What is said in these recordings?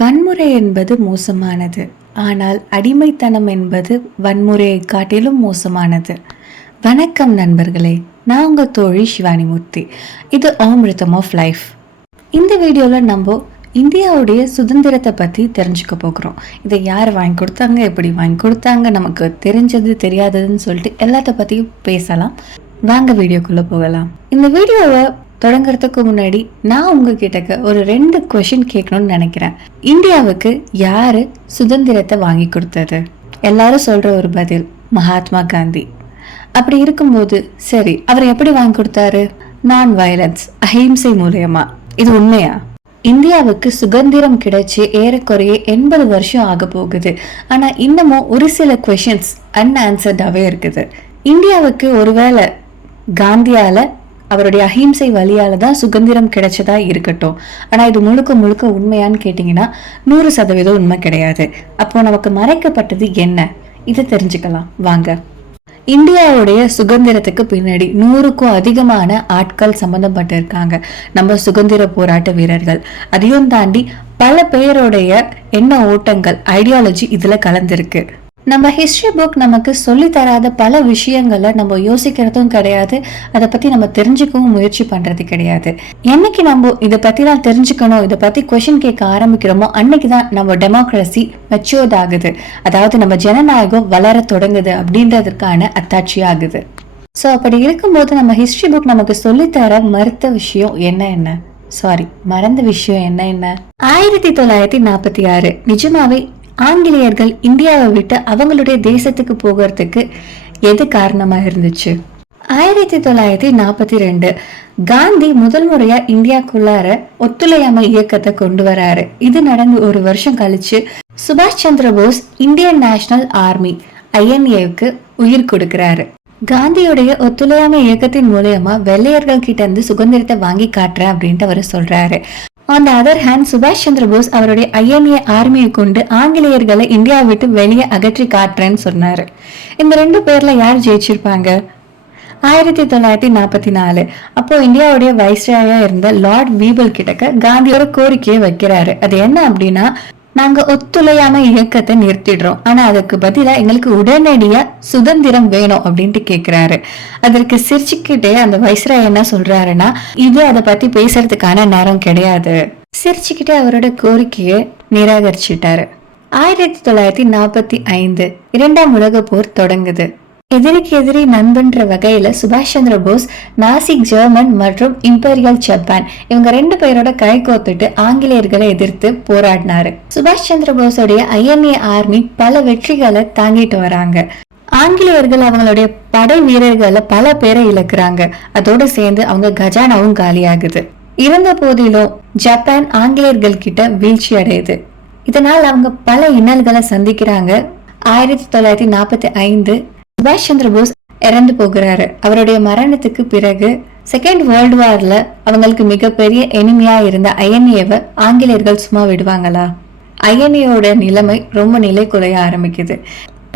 வன்முறை என்பது மோசமானது. ஆனால் அடிமைத்தனம் என்பது வன்முறையை காட்டிலும் மோசமானது. வணக்கம் நண்பர்களே, நான் உங்கள் தோழி சிவானிமூர்த்தி. இது அமிர்தம் ஆஃப் லைஃப். இந்த வீடியோவில் நம்ம இந்தியாவுடைய சுதந்திரத்தை பற்றி தெரிஞ்சுக்க போகிறோம். இதை யார் வாங்கி கொடுத்தாங்க, எப்படி வாங்கி கொடுத்தாங்க, நமக்கு தெரிஞ்சது தெரியாததுன்னு சொல்லிட்டு எல்லாத்த பற்றியும் பேசலாம். வாங்க வீடியோக்குள்ளே போகலாம். இந்த வீடியோவை தொடங்குறதுக்கு முன்னாடி நான் உங்ககிட்ட ஒரு 2 கொஸ்டின் கேட்கணும்னு நினைக்கிறேன். இந்தியாவுக்கு யாரு சுதந்திரத்தை வாங்கி கொடுத்தது? எல்லாரும் சொல்ற ஒரு பதில் மகாத்மா காந்தி. அப்படி இருக்கும்போது சரி, அவர் எப்படி வாங்கி கொடுத்தாரு? நான் வயலன்ஸ், அஹிம்சை மூலியமா. இது உண்மையா? இந்தியாவுக்கு சுதந்திரம் கிடைச்சி ஏறக்குறைய 80 வருஷம் ஆக போகுது. ஆனா இன்னமும் ஒரு சில கொஸ்டின்ஸ் அன்ஆன்சர்டாவே இருக்குது. இந்தியாவுக்கு ஒருவேளை காந்தியால, அவருடைய அஹிம்சை வழியால தான் சுதந்திரம் கிடைச்சதா இருக்கட்டும். ஆனா இது முழுக்க முழுக்க உண்மையான்னு கேட்டீங்கன்னா 100% உண்மை கிடையாது. அப்போ நமக்கு மறைக்கப்பட்டது என்ன? இதை தெரிஞ்சுக்கலாம் வாங்க. இந்தியாவுடைய சுதந்திரத்துக்கு பின்னாடி 100க்கும் அதிகமான ஆட்கள் சம்பந்தப்பட்டு இருக்காங்க. நம்ம சுதந்திர போராட்ட வீரர்கள், அதையும் தாண்டி பல பேருடைய எண்ண ஓட்டங்கள், ஐடியாலஜி இதுல கலந்துருக்கு. நம்ம ஹிஸ்டரி புக் நமக்கு சொல்லி தராத பல விஷயங்களை நம்ம யோசிக்கிறதும் கிடையாது. அதை பத்தி நம்ம தெரிஞ்சுக்கவும் முயற்சி பண்றது கிடையாது. என்னைக்கு நம்ம இதை பத்தி தான் தெரிஞ்சுக்கணும், இதை பத்தி கொஸ்டின் கேட்க ஆரம்பிக்கிறோமோ அன்னைக்குதான் நம்ம டெமோக்ரஸி மெச்சூர்ட் ஆகுது. அதாவது நம்ம ஜனநாயகம் வளர தொடங்குது அப்படின்றதுக்கான அத்தாட்சி ஆகுது. ஸோ அப்படி இருக்கும்போது நம்ம ஹிஸ்டரி புக் நமக்கு சொல்லித்தர மறுத்த விஷயம் மறந்த விஷயம் என்ன? 1946 நிஜமாவே ஆங்கிலேயர்கள் இந்தியாவை விட்டு அவங்களுடைய தேசத்துக்கு போகிறதுக்கு எது காரணமா இருந்துச்சு? 1942 காந்தி முதல் முறையா இந்தியாக்குள்ளார ஒத்துழையாமை இயக்கத்தை கொண்டு வராரு. இது நடந்து ஒரு வருஷம் கழிச்சு சுபாஷ் Chandra Bose Indian national army INAவுக்கு உயிர் கொடுக்கிறாரு. காந்தியுடைய ஒத்துழையாமை இயக்கத்தின் மூலமா வெள்ளையர்கள் கிட்ட இருந்து சுதந்திரத்தை வாங்கி காட்டுறேன் அப்படின்ட்டு அவர் சொல்றாரு. ஆன் த அதர் ஹேண்ட் சுபாஷ் சந்திர போஸ் அவருடைய INA ஆர்மியை கொண்டு ஆங்கிலேயர்களை இந்தியாவை விட்டு வெளியே அகற்றி காட்டுறேன்னு சொன்னாரு. இந்த 2 பேர்ல யார் ஜெயிச்சிருப்பாங்க? 1944 அப்போ இந்தியாவுடைய வைஸ்ராயா இருந்த லார்ட் வீபல் கிட்டக்க காந்தியோட கோரிக்கையை வைக்கிறாரு. அது என்ன அப்படின்னா, நாங்க ஒத்துழையாம இயக்கத்தை நிறுத்திடுறோம், ஆனா அதுக்கு பதிலா எங்களுக்கு உடனடியா சுதந்திரம் வேணும் அப்படின்ட்டு கேக்குறாரு. அதற்கு சிரிச்சுக்கிட்டே அந்த வைஸ்ராய் என்ன சொல்றாருன்னா, இது அதை பத்தி பேசுறதுக்கான நேரம் கிடையாது. சிரிச்சுக்கிட்டே அவரோட கோரிக்கையை நிராகரிச்சுட்டாரு. 1945 2ஆம் உலக போர் தொடங்குது. எதிரிக்கு எதிரி நண்பன்ற வகையில சுபாஷ் சந்திர போஸ் நாசிக் ஜெர்மன் மற்றும் இம்பீரியல் ஜப்பான் இவங்க 2 பேரோட கை கோத்துட்டு ஆங்கிலேயர்களை எதிர்த்து போராடினாரு. சுபாஷ் சந்திர போஸோடைய INA ஆர்மி பல வெற்றிகளை தாங்கிட்டு வராங்க. ஆங்கிலேயர்கள் அவங்களுடைய படை வீரர்களை பல பேரை இழக்கிறாங்க. அதோடு சேர்ந்து அவங்க கஜானாவும் காலியாகுது. இருந்த போதிலும் ஜப்பான் ஆங்கிலேயர்கள் கிட்ட வீழ்ச்சி அடையுது. இதனால் அவங்க பல இன்னல்களை சந்திக்கிறாங்க. 1945 சுபாஷ் சந்திர போஸ் இறந்து போகிறாரு. அவருடைய மரணத்துக்கு பிறகு செகண்ட் வேர்ல்டு வார்ல அவங்களுக்கு மிகப்பெரிய எனிமியா இருந்த INAவை ஆங்கிலேயர்கள் சும்மா விடுவாங்களா? INAவோட நிலைமை ரொம்ப நிலை குறைய ஆரம்பிக்குது.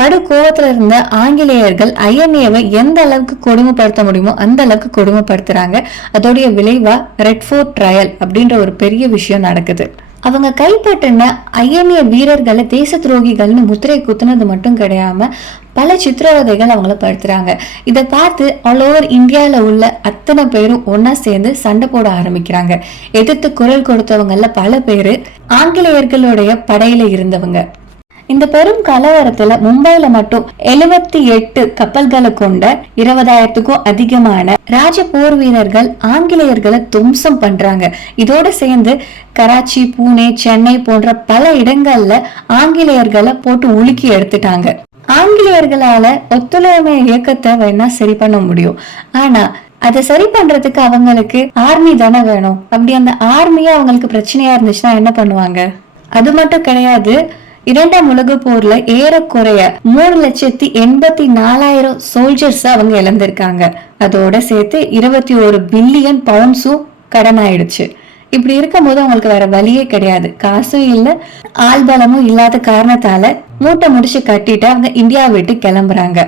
படு கோவத்துல இருந்த ஆங்கிலேயர்கள் INAவை எந்த அளவுக்கு கொடுமைப்படுத்த முடியுமோ அந்த அளவுக்கு கொடுமைப்படுத்துறாங்க. அதோடைய விளைவா ரெட் ஃபோர்ட் ட்ரையல் அப்படின்ற ஒரு பெரிய விஷயம் நடக்குது. அவங்க கைப்பற்றின INA வீரர்களை தேச துரோகிகள்னு முத்திரை குத்துனது மட்டும் கிடையாம பல சித்திரவதைகள் அவங்கள படுத்துறாங்க. இதை பார்த்து ஆல் ஓவர் இந்தியால உள்ள அத்தனை பேரும் ஒன்னா சேர்ந்து சண்டை போட ஆரம்பிக்கிறாங்க. எதிர்த்து குரல் கொடுத்தவங்கல பல பேரு ஆங்கிலேயர்களுடைய படையில இருந்தவங்க. இந்த பெரும் கலவரத்துல மும்பைல மட்டும் 78 கப்பல்களை கொண்ட 20,000க்கும் அதிகமான ராஜ போர் வீரர்கள் ஆங்கிலேயர்களை துவம்சம் பண்றாங்க. இதோட சேர்ந்து கராச்சி, பூனே, சென்னை போன்ற பல இடங்கள்ல ஆங்கிலேயர்களை போட்டு உலுக்கி எடுத்துட்டாங்க. ஆங்கிலேயர்களால ஒத்துழையாமை இயக்கத்தை வேணா சரி பண்ண முடியும், ஆனா அதை சரி பண்றதுக்கு அவங்களுக்கு ஆர்மி தானே வேணும். அப்படி அந்த ஆர்மியா அவங்களுக்கு பிரச்சனையா இருந்துச்சுன்னா என்ன பண்ணுவாங்க? அது மட்டும் கிடையாது, 2ஆம் உலக போர்ல ஏறக்குறைய 3,84,000 சோல்ஜர்ஸ் அவங்க இழந்திருக்காங்க. அதோட சேர்த்து 21 பில்லியன் பவுண்ட்ஸும் கடன் ஆயிடுச்சு. இப்படி இருக்கும் போது அவங்களுக்கு வேற வழியே கிடையாது. காசும் இல்ல, ஆள்பலமும் இல்லாத காரணத்தால மூட்டை முடிச்சு கட்டிட்டு அவங்க இந்தியா விட்டு கிளம்புறாங்க.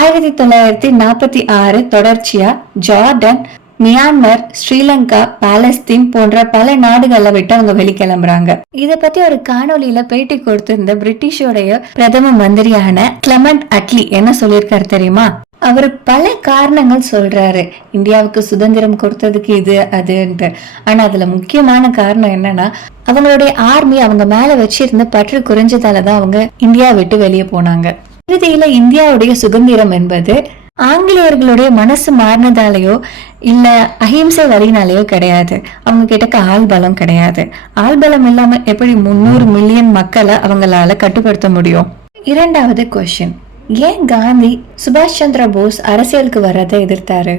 1946 தொடர்ச்சியா ஜார்டன், மியான்மர், ஸ்ரீலங்கா, பாலஸ்தீன் போன்ற பல நாடுகளை விட்டு அவங்க வெளிக்கிளம்புறாங்க. இத பத்தி ஒரு காணொலியில பேட்டி கொடுத்திருந்த பிரிட்டிஷோடைய பிரதம மந்திரியான கிளமெண்ட் அட்லி என்ன சொல்லியிருக்காரு தெரியுமா? அவர் பல காரணங்கள் சொல்றாரு இந்தியாவுக்கு சுதந்திரம் கொடுத்ததுக்கு இது அதுன்ட்டு. ஆனா அதுல முக்கியமான காரணம் என்னன்னா, அவங்களுடைய ஆர்மி அவங்க மேல வச்சிருந்த பற்று குறைஞ்சதாலதான் அவங்க இந்தியா விட்டு வெளியே போனாங்க. இறுதியில இந்தியாவுடைய சுதந்திரம் என்பது ஆங்கிலேயர்களுடைய மனசு மாறினதாலேயோ இல்ல அஹிம்சை வழினாலேயோ கிடையாது. அவங்க கிட்ட ஆள்பலம் கிடையாது. ஆள்பலம் இல்லாம எப்படி 300 மில்லியன் மக்களை அவங்களால கட்டுப்படுத்த முடியும்? இரண்டாவது கொஸ்டின், ஏன் காந்தி சுபாஷ் சந்திர போஸ் அரசியலுக்கு வர்றதை எதிர்த்தாரு?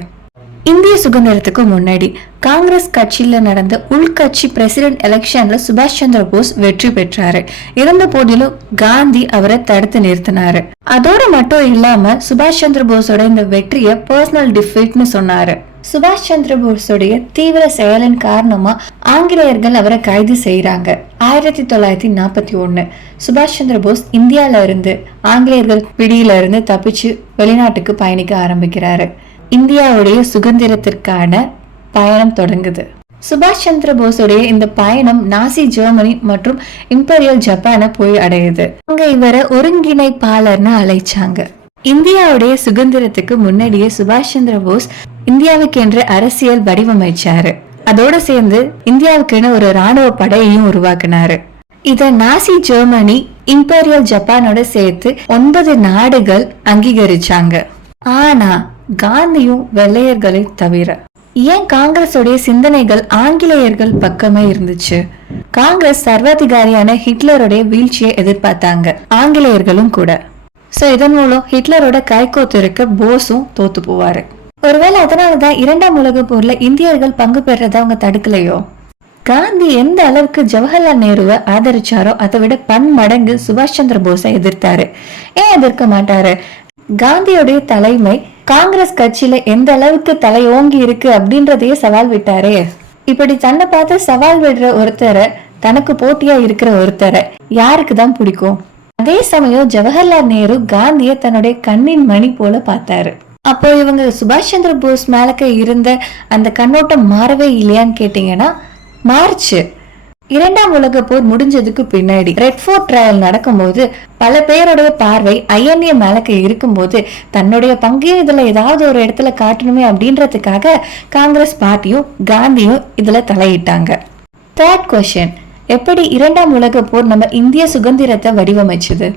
இந்திய சுதந்திரத்துக்கு முன்னாடி காங்கிரஸ் கட்சியில நடந்த உள்கட்சி பிரசிடென்ட் எலெக்ஷன்ல சுபாஷ் சந்திர போஸ் வெற்றி பெற்றாரு. இருந்த போதிலும் காந்தி அவரை தடுத்து நிறுத்தினாரு. அதோட மட்டும் இல்லாம சுபாஷ் சந்திர போஸோட இந்த வெற்றிய பர்சனல் டிஃபீட்னு சொன்னாரு. சுபாஷ் சந்திர போஸோடைய தீவிர செயலின் காரணமா ஆங்கிலேயர்கள் அவரை கைது செய்யறாங்க. 1941 சுபாஷ் சந்திர போஸ் இந்தியால இருந்து ஆங்கிலேயர்கள் பிடியில இருந்து தப்பிச்சு வெளிநாட்டுக்கு பயணிக்க ஆரம்பிக்கிறாரு. இந்தியாவுடைய சுதந்திரத்திற்கான பயணம் தொடங்குது. சுபாஷ் சந்திர போஸுடைய இந்த பயணம் நாசி ஜெர்மனி மற்றும் இம்பீரியல் ஜப்பானை போய் அடையுது. அங்க இவரை ஒருங்கிணைப்பாளர்னு அழைச்சாங்க. இந்தியாவுடைய சுதந்திரத்துக்கு முன்னாடியே சுபாஷ் சந்திர போஸ் இந்தியாவுக்கு என்று அரசியல் வடிவமைச்சாரு. அதோட சேர்ந்து இந்தியாவுக்குன்னு ஒரு ராணுவ படையையும் உருவாக்குனாரு. இத நாசி ஜெர்மனி, இம்பீரியல் ஜப்பானோட சேர்த்து 9 நாடுகள் அங்கீகரிச்சாங்க. ஆனா காந்தியும் வெள்ளையர்களை தவிர ஏன் காங்கிரஸோடைய சிந்தனைகள் ஆங்கிலேயர்கள் பக்கமே இருந்துச்சு? காங்கிரஸ் சர்வாதிகாரியான ஹிட்லருடைய வீழ்ச்சியை எதிர்பார்த்தாங்க, ஆங்கிலேயர்களும் கூட. சோ இதன் மூலம் ஹிட்லரோட கைகோத்து இருக்க போஸும் தோத்து போவாரு. ஒருவேளை அதனாலதான் 2ஆம் உலக போர்ல இந்தியர்கள் பங்கு பெறதை அவங்க தடுக்கலையோ? காந்தி எந்த அளவுக்கு ஜவஹர்லால் நேருவை ஆதரிச்சாரோ அதை விட பன்மடங்கு சுபாஷ் சந்திர போஸை எதிர்த்தாரு. ஏன் எதிர்க்க மாட்டாரு? காந்தியோடைய தலைமை காங்கிரஸ் கட்சியில எந்த அளவுக்கு தலை ஓங்கி இருக்கு அப்படின்றதையே சவால் விட்டாரே. இப்படி தன்னை பார்த்து சவால் விடுற ஒருத்தரை, தனக்கு போட்டியா இருக்கிற ஒருத்தரை யாருக்கு தான் பிடிக்கும்? அதே சமயம் ஜவஹர்லால் நேரு காந்திய தன்னுடைய கண்ணின் மணி போல பார்த்தாரு. அப்போ இவங்க சுபாஷ் சந்திர போஸ் மேலக்க இருந்த அந்த கண்ணோட்டம் மாறவே இல்லையான்னு கேட்டீங்கன்னா மாறுச்சு. 2ஆம் உலக போர் முடிஞ்சதுக்கு பின்னாடி ரெட் ஃபோர்ட் ட்ரையல் நடக்கும்போது பல பேருடைய பார்வை ஐஎன்ஏ மேலக்க இருக்கும்போது தன்னுடைய பங்கையும் இதுல ஏதாவது ஒரு இடத்துல காட்டணுமே அப்படின்றதுக்காக காங்கிரஸ் பார்ட்டியும் காந்தியும் இதுல தலையிட்டாங்க. தேர்ட் கொஸ்டின், எப்படி 2ஆம் உலக போர் நம்ம இந்திய சுதந்திரத்தை வடிவமைச்சது?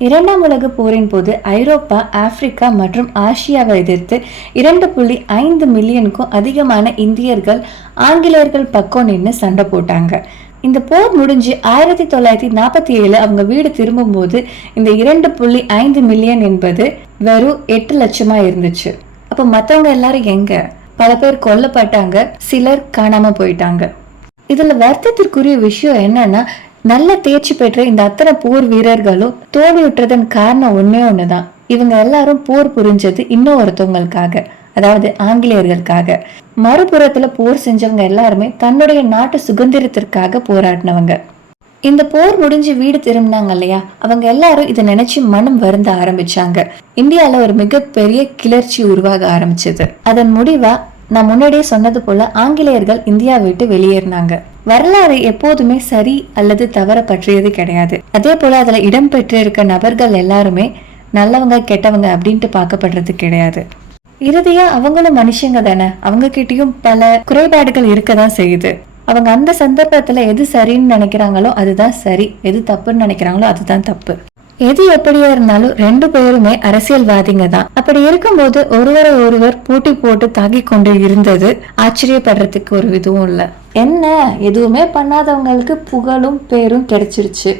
2ஆம் உலக போரின் போது ஐரோப்பா, ஆப்பிரிக்கா மற்றும் ஆசியாவை எதிர்த்து 2.5 மில்லியனுக்கும் அதிகமான இந்தியர்கள் ஆங்கிலேயர்கள் பக்கம் நின்று சண்டை போட்டாங்க. இந்த போர் முடிஞ்சு 1947 அவங்க வீடு திரும்பும் போது இந்த 2.5 மில்லியன் என்பது வெறும் 8 லட்சமா இருந்துச்சு. அப்ப மத்தவங்க எல்லாரும் எங்க? பல பேர் கொல்லப்பட்டாங்க, சிலர் காணாம போயிட்டாங்க. இதுல வருத்தத்திற்குரிய விஷயம் என்னன்னா, நல்ல தேர்ச்சி பெற்ற இந்த அத்தனை போர் வீரர்களும் தோல்வியுற்றதன் காரணம் ஒண்ணுதான். இவங்க எல்லாரும் போர் புரிஞ்சது இன்னொருத்தவங்களுக்காக, அதாவது ஆங்கிலேயர்களுக்காக. மறுபுறத்துல போர் செஞ்சவங்க எல்லாருமே தன்னுடைய நாட்டு சுதந்திரத்திற்காக போராடினவங்க. இந்த போர் முடிஞ்சு வீடு திரும்பினாங்க இல்லையா, அவங்க எல்லாரும் இதை நினைச்சு மனம் வருந்த ஆரம்பிச்சாங்க. இந்தியால ஒரு மிகப்பெரிய கிளர்ச்சி உருவாக ஆரம்பிச்சது. அதன் முடிவா நான் முன்னாடியே சொன்னது போல ஆங்கிலேயர்கள் இந்தியா விட்டு வெளியேறினாங்க. வரலாறு எப்போதுமே சரி அல்லது தவற பற்றியது கிடையாது. அதே போல அதுல இடம் பெற்று இருக்க நபர்கள் எல்லாருமே நல்லவங்க கெட்டவங்க அப்படின்ட்டு பார்க்கப்படுறது கிடையாது. இறுதியா அவங்களும் மனுஷங்க தானே, அவங்க கிட்டயும் பல குறைபாடுகள் இருக்கதான் செய்யுது. அவங்க அந்த சந்தர்ப்பத்துல எது சரின்னு நினைக்கிறாங்களோ அதுதான் சரி, எது தப்புன்னு நினைக்கிறாங்களோ அதுதான் தப்பு. எது எப்படியா இருந்தாலும் 2 பேருமே அரசியல்வாதிங்க தான். அப்படி இருக்கும்போது ஒருவரை ஒருவர் போட்டி போட்டு தாக்கி கொண்டு இருந்தது ஆச்சரியப்படுறதுக்கு ஒரு இதுவும் இல்ல. என்ன, எதுவுமே பண்ணாதவங்களுக்கு புகழும் பேரும் கிடைச்சிருச்சு.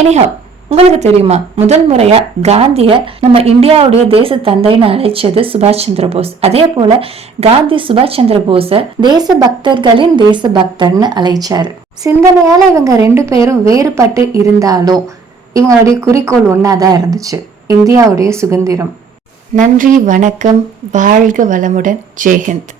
எனிஹவ், உங்களுக்கு தெரியுமா, முதல் முறையா காந்திய நம்ம இந்தியாவுடைய தேச தந்தைன்னு அழைச்சது சுபாஷ் சந்திர போஸ். அதே போல காந்தி சுபாஷ் சந்திர போஸ தேச பக்தர்களின் தேச பக்தர்னு அழைச்சாரு. சிந்தனையால இவங்க 2 பேரும் வேறுபட்டு இருந்தாலும் இவங்களுடைய குறிக்கோள் ஒன்னாதான் இருந்துச்சு, இந்தியாவுடைய சுதந்திரம். நன்றி, வணக்கம், வாழ்க வளமுடன், ஜெய்ஹிந்த்.